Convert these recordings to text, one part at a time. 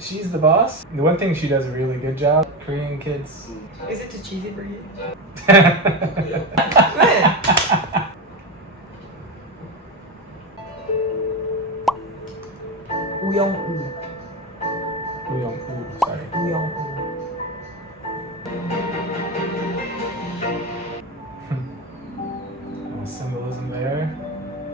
she's the boss. The one thing she does a really good job, Korean kids. Is it too cheesy for you? 왜? 우영우. 우영우, sorry. 우영우. Symbolism there.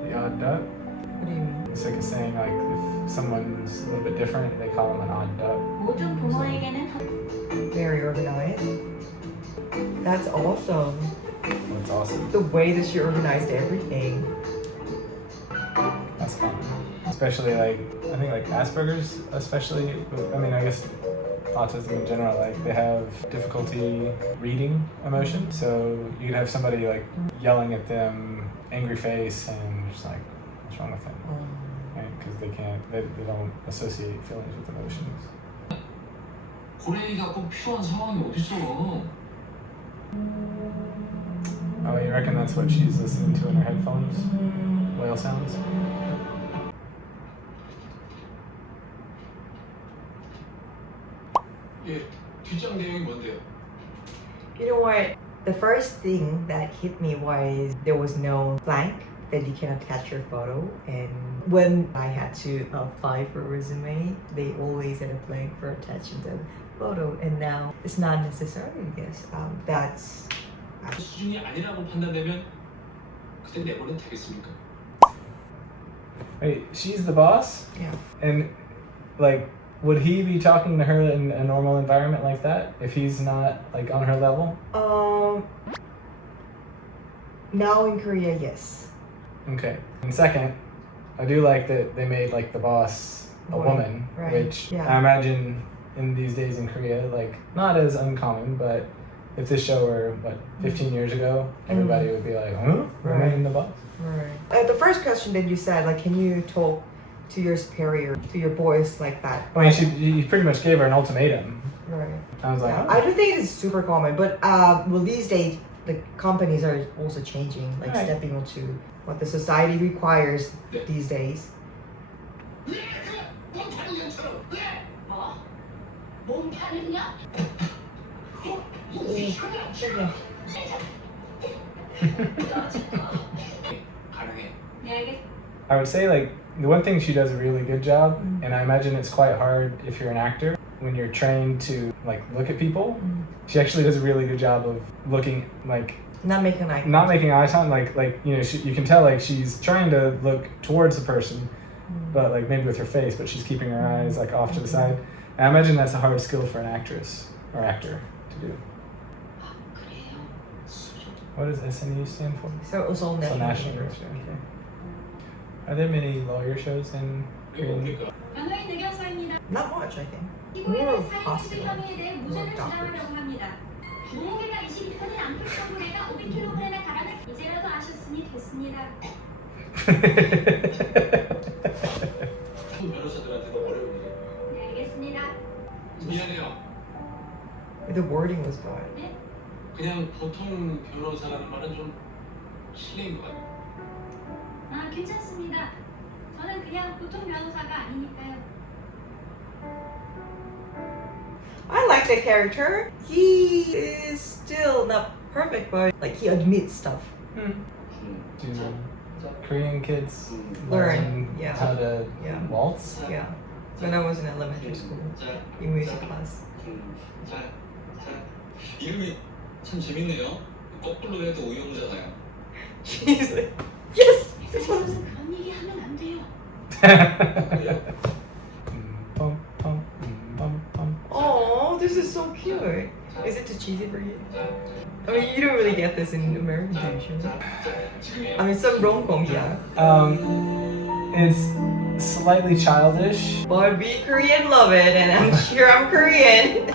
The odd duck. What do you mean? It's like a saying, like if someone's a little bit different, they call them an odd duck. 모든 부모에게는 Very organized. That's awesome. That's awesome. The way that she organized everything. That's fun. Especially like, I think like Asperger's especially, I mean I guess autism in general, like they have difficulty reading emotion. So you'd have somebody like yelling at them, angry face, and you're just like, what's wrong with them? Right? Because they don't associate feelings with emotions. 고래이가 꼭 필요한 상황이 어딨어? Oh, you reckon that's what she's listening to in her headphones? Whale sounds? 예, 뒷장 내용이 뭔데요? You know what? The first thing that hit me was there was no blank that you can attach your photo, and when I had to apply for a resume, they always had a blank for attaching the photo, and now it's not necessary. I guess that's. 수준이 아니라고 판단되면 그때 내보내도 되겠습니까? Wait, she's the boss? Yeah. And like, would he be talking to her in a normal environment like that if he's not like on her level? Now in Korea, yes. Okay. And second, I do like that they made like the boss a woman, right, which yeah. I imagine in these days in Korea, like not as uncommon, but if this show were 15 years ago, everybody would be like, huh? Right. Woman the boss? Right. The first question that you said, like, can you talk to your superior, to your boss like that? I mean, you pretty much gave her an ultimatum. Right. I was like, Yeah. oh. I don't think it's super common, but well, these days the companies are also changing, like Right. stepping into what the society requires these days. 뭐? 몸 파는냐? 가능해. 네, 알겠. I would say like the one thing she does a really good job, and I imagine it's quite hard if you're an actor when you're trained to like look at people. She actually does a really good job of looking like Not making eye not making eye contact, like you know you can tell like she's trying to look towards the person, but like maybe with her face, but she's keeping her eyes like off to the side. And I imagine that's a hard skill for an actress or actor to do. 아, 그래요. What does SNU stand for? So it's all So national. National University. Okay. Are there many lawyer shows in Korean? 변호인 의견서입니다. Not much, I think. More 피고인은 of 살인미수 hospital. 혐의에 대해 무죄를 More doctors. 주장하려고 합니다. 몸무게가 22톤인 암풀성분해가 500kg에 달하는 이제라도 아셨으니 됐습니다. 변호사들한테도 어려움이에요. 네, 알겠습니다. 미안해요. The wording was good. 네? 그냥 보통 변호사라는 말은 좀 실례인 것 같아요. 아, 괜찮습니다. 저는 그냥 보통 변호사가 아니니까요. I like the character. He is still not perfect, but like he admits stuff. Do Korean kids Learn, yeah. how to Yeah. waltz? Yeah. When I was in elementary school, in music class. 이름이 참 재밌네요. 거꾸로 해도 우영우잖아요. She's like, yes. This 무슨 one's- 그런 얘기 하면 안 돼요. Oh, this is so cute. Is it too cheesy for you? I mean, you don't really get this in American television. I mean, some rom-com, yeah. It's slightly childish, But we Korean love it, and I'm sure I'm Korean.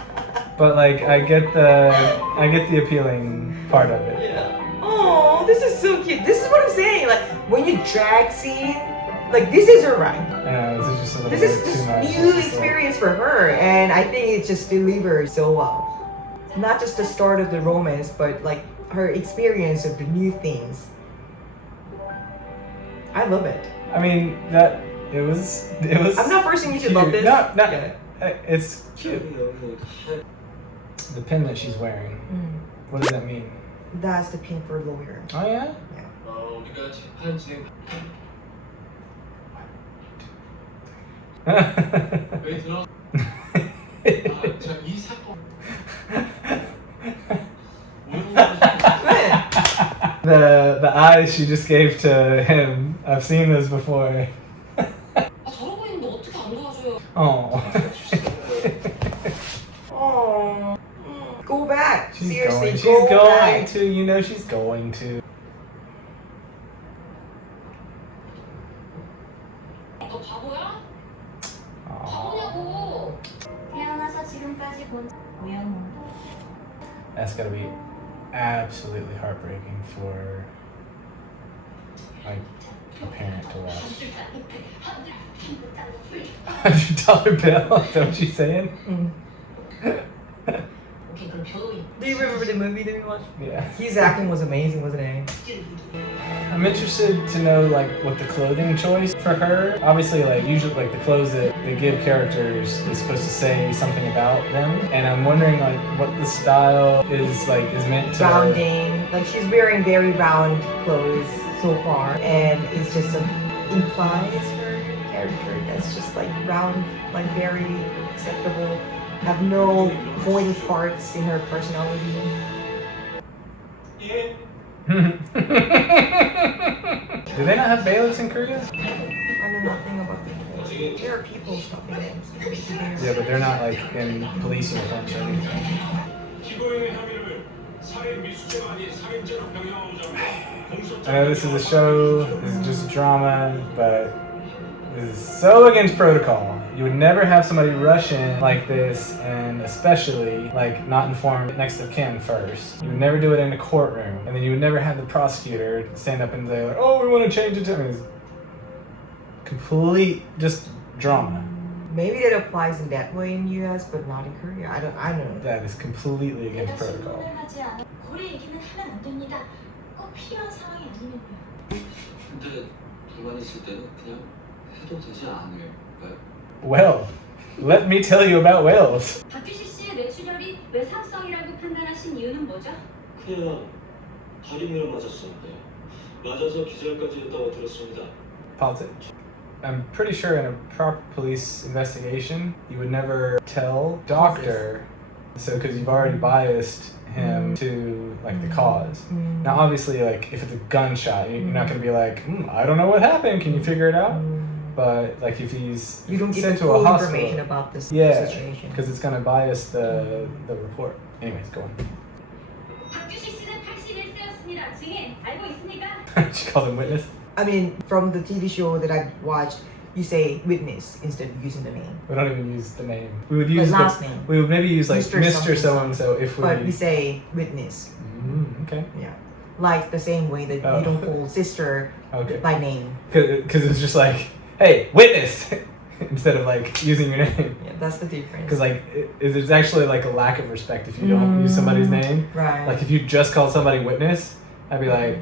but like I get the appealing part of it. Yeah. Oh, this is so cute. This is what I'm saying. Like when you drag scene, like this is alright. This is just a little This bit is too just much. new It's just like- experience for her, and I think it just delivers so well. Not just the start of the romance, but like her experience of the new things. I love it. I mean it was. I'm not forcing you to cute. love this. No, Yeah. It's cute. The pin that she's wearing. What does that mean? That's the pin for lawyer. Oh yeah? 우리가 재판 진행 왜 들어? 이 사건 The eyes she just gave to him. I've seen this before. 저러고 있는데 어떻게 안 도와줘요? Oh. Oh, go back. She's Seriously, going. She's go going back. to. You know she's going to. 너 바보야? Aw. 바보냐고. 태어나서 지금까지 본 우영우. That's gotta be absolutely heartbreaking for like a parent to watch. $100 bill? Is that what she's saying? 오케이 그럼 변호인. Do you remember the movie that we watched? Yeah. His acting was amazing, wasn't it? I'm interested to know like what the clothing choice for her. Obviously, like usually, like the clothes that they give characters is supposed to say something about them, and I'm wondering like what the style is meant to. Rounding, like she's wearing very round clothes so far, and it's just implies her character that's just like round, like very acceptable. Have no pointy parts in her personality. 예. Do they not have bailiffs in Korea? I know nothing about the people. There are people stopping them. Yeah, but they're not like in police uniforms or anything. 피고인의 혐의를 살인 미수죄가 아닌 살인죄로 평형하고자 I know this is a show, this is just a drama, but this is so against protocol. You would never have somebody rush in like this, and especially like not inform next of kin first. You would never do it in a courtroom, and then you would never have the prosecutor stand up and say like, "Oh, we want to change it to." I mean, it's complete just drama. Maybe that applies in that way in US, but not in Korea. I don't know. That is completely against 내가 protocol. 신문을 하지 않아 거래 얘기는 하면 안 됩니다. 꼭 필요한 상황이 아니면요. 근데 불만 있을 때는 그냥 해도 되지 않을까요? Well, let me tell you about Wales. 박규식 씨의 뇌출혈이 외상성이라고 판단하신 이유는 뭐죠? 그냥 다리미를 맞았었는데 맞아서 기절까지 했다고 들었습니다. Pause it. I'm pretty sure in a proper police investigation, you would never tell doctor, so because you've already biased him to like the cause. Now, obviously, like if it's a gunshot, you're not gonna be like, I don't know what happened. Can you figure it out? But like if he's You don't get sent the to a full hospital, information about this yeah, situation. because it's gonna bias the report. Anyways, go on. 박규식 씨는 81세였습니다. 증인 알고 있습니까? She calls him witness. I mean, from the TV show that I watched, you say witness instead of using the name. We don't even use the name. We would use last name. We would maybe use like Mr. Mr. something, So and so if we. But we say witness. Okay. Yeah. Like the same way that Oh. you don't call sister Okay. by name. Because it's just like, hey, witness, instead of like using your name. Yeah, that's the difference. Because like there's actually like a lack of respect if you don't use somebody's name. Right. Like if you just call somebody witness, I'd be like,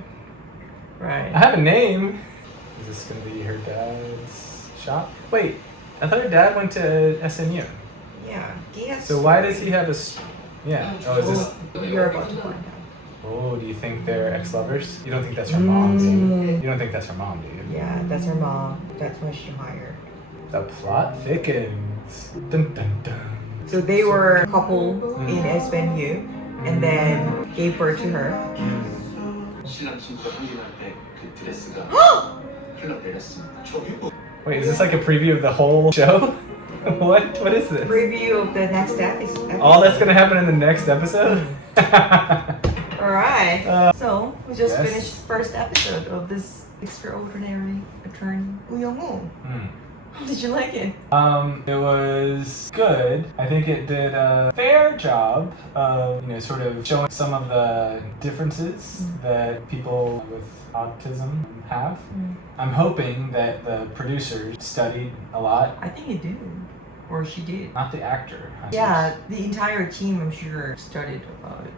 right. I have a name. Is this gonna be her dad's shop? Wait, I thought her dad went to SNU. Yeah. He has. So why does he have a? Yeah. Oh, is this? You're about to find out. Oh, do you think they're ex-lovers? You don't think that's her mom, do you? You don't think that's her mom, do you? Yeah, that's her mom. That's why she hired. The plot thickens. Dun dun dun. So they were a couple in SNU, and then gave birth to her. 신랑 신부가 확인할 때 그 드레스가 흘러내렸습니다. Wait, is this like a preview of the whole show? What? What is this? Preview of the next episode. All that's gonna happen in the next episode? All right. So we just yes. finished the first episode of this extraordinary attorney U영우. How did you like it? It was good. I think it did a fair job of, sort of showing some of the differences that people with autism have. I'm hoping that the producers studied a lot. I think it did, or she did. Not the actor. I Yeah, the entire team, I'm sure, studied about it.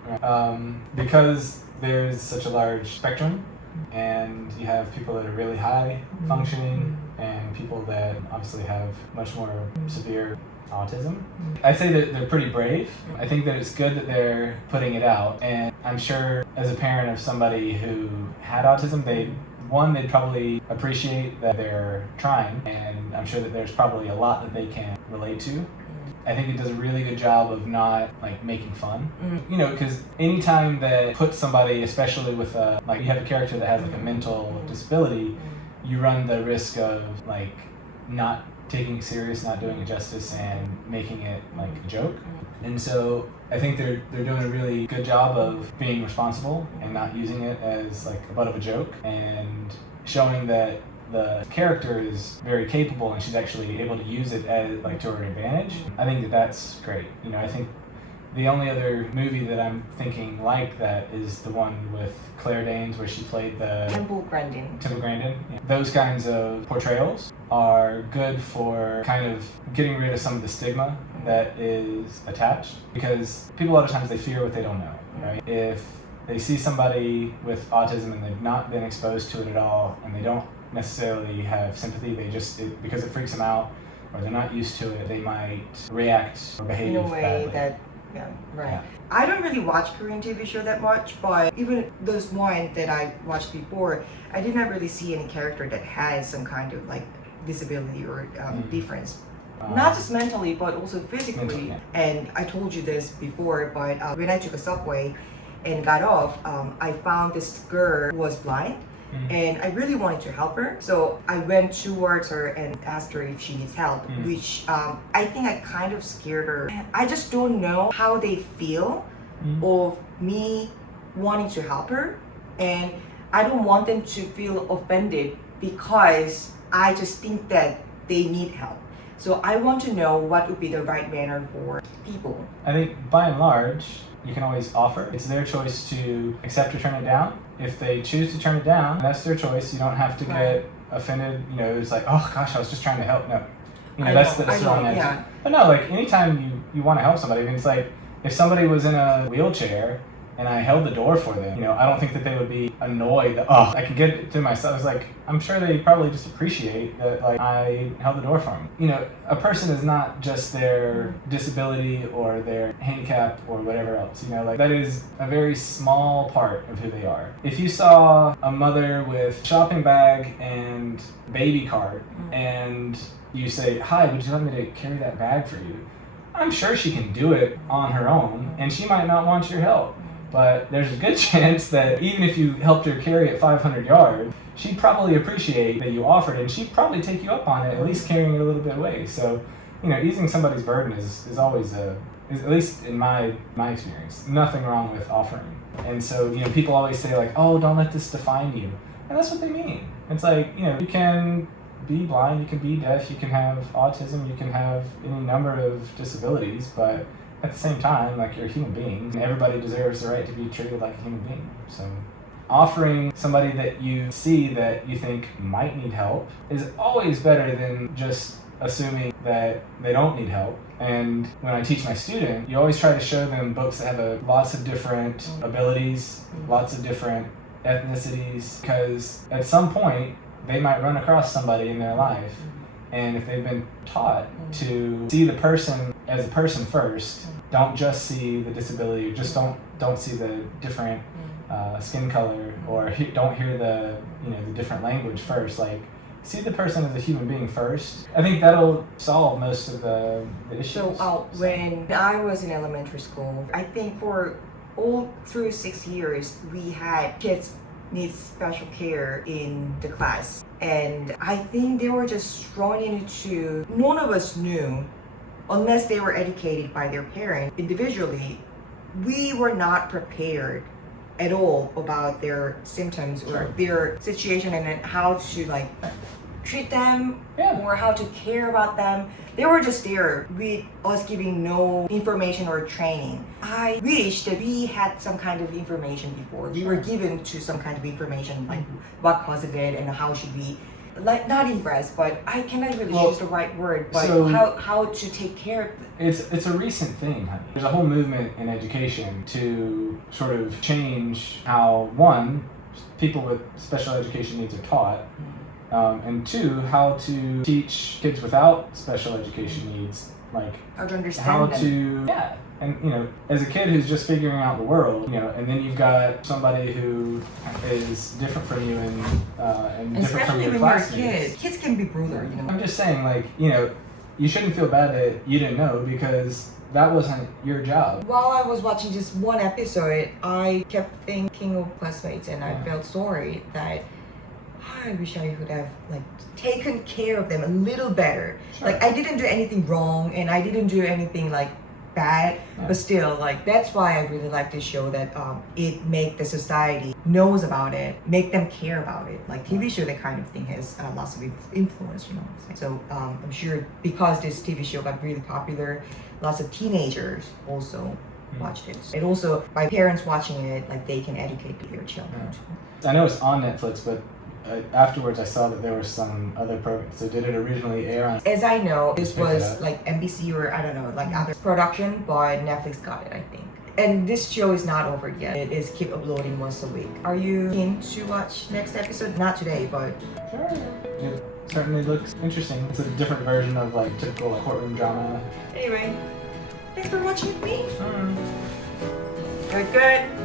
Because there's such a large spectrum, and you have people that are really high functioning, and people that obviously have much more severe autism. I'd say that they're pretty brave. I think that it's good that they're putting it out, and I'm sure as a parent of somebody who had autism, they'd probably appreciate that they're trying, and I'm sure that there's probably a lot that they can relate to. I think it does a really good job of not like making fun, you know, because anytime that puts somebody, especially with like you have a character that has like a mental disability, you run the risk of like not taking it serious, not doing it justice, and making it like a joke. And so I think they're doing a really good job of being responsible and not using it as like a butt of a joke, and showing that the character is very capable and she's actually able to use it as like to her advantage. I think that that's great. You know, I think the only other movie that I'm thinking like that is the one with Claire Danes where she played the Temple Grandin. Yeah. Those kinds of portrayals are good for kind of getting rid of some of the stigma that is attached, because people a lot of times they fear what they don't know, right? If they see somebody with autism and they've not been exposed to it at all and they don't necessarily have sympathy, they just because it freaks them out or they're not used to it, they might react or behave in a way badly. that, yeah, right. Yeah. I don't really watch Korean TV show that much, but even those one that I watched before, I did not really see any character that had some kind of like disability or difference. Not just mentally, but also physically. Mentally, yeah. And I told you this before, but when I took a subway and got off, I found this girl who was blind. And I really wanted to help her. So I went towards her and asked her if she needs help, which I think I kind of scared her. I just don't know how they feel of me wanting to help her. And I don't want them to feel offended because I just think that they need help. So I want to know what would be the right manner for people. I think by and large, you can always offer. It's their choice to accept or turn it down. If they choose to turn it down, that's their choice. You don't have to get offended. You know, it's like, oh gosh, I was just trying to help. No, you know, that's the wrong attitude. Yeah. But no, like anytime you want to help somebody, I mean, it's like if somebody was in a wheelchair and I held the door for them, you know, I don't think that they would be annoyed that, oh, I can get it to myself. It's like, I'm sure they probably just appreciate that, like, I held the door for them. You know, a person is not just their disability or their handicap or whatever else, you know, like that is a very small part of who they are. If you saw a mother with shopping bag and baby cart and you say, hi, would you like me to carry that bag for you? I'm sure she can do it on her own and she might not want your help. But there's a good chance that even if you helped her carry it 500 yards, she'd probably appreciate that you offered it, and she'd probably take you up on it, at least carrying it a little bit away. So, you know, easing somebody's burden is always at least in my experience, nothing wrong with offering. And so, you know, people always say like, oh, don't let this define you. And that's what they mean. It's like, you know, you can be blind, you can be deaf, you can have autism, you can have any number of disabilities, but at the same time, like, you're a human being, and everybody deserves the right to be treated like a human being. So offering somebody that you see that you think might need help is always better than just assuming that they don't need help. And when I teach my student, you always try to show them books that have lots of different abilities, lots of different ethnicities, because at some point they might run across somebody in their life. And if they've been taught to see the person as a person first, don't just see the disability, or just don't see the different skin color, or don't hear the different language first. Like, see the person as a human being first. I think that'll solve most of the issues. So when I was in elementary school, I think for all through 6 years, we had kids need special care in the class. And I think they were just thrown into, none of us knew, unless they were educated by their parents individually, we were not prepared at all about their symptoms or their situation and then how to like treat them or how to care about them. They were just there with us giving no information or training. I wish that we had some kind of information before. We were given to some kind of information like what caused it and how should we, like, not impressed, but I cannot really choose the right word, but so how to take care of it. It's a recent thing, honey. There's a whole movement in education to sort of change how, one, people with special education needs are taught, and two, how to teach kids without special education needs like How to understand how them. to and you know, as a kid who's just figuring out the world, you know, and then you've got somebody who is different from you and different from Especially your when you're a classmates. kid. Kids can be brutal, you know. I'm just saying, like, you know, you shouldn't feel bad that you didn't know because that wasn't your job. While I was watching just one episode, I kept thinking of classmates and I felt sorry that I wish I could have like taken care of them a little better. Sure. Like I didn't do anything wrong and I didn't do anything like bad, but still like that's why I really like this show, that it make the society knows about it, make them care about it. Like TV show, that kind of thing has lots of influence, you know. So I'm sure because this TV show got really popular, lots of teenagers also watched it. And also by parents watching it, like they can educate their children. I know it's on Netflix, but afterwards I saw that there were some other programs. So did it originally air on? As I know, this Just pick it was up. like NBC or I don't know, like other production, but Netflix got it, I think. And this show is not over yet. It is keep uploading once a week. Are you keen to watch next episode? Not today, but Sure. It certainly looks interesting. It's a different version of like typical courtroom drama. anyway, thanks for watching with me. Mm. Very good.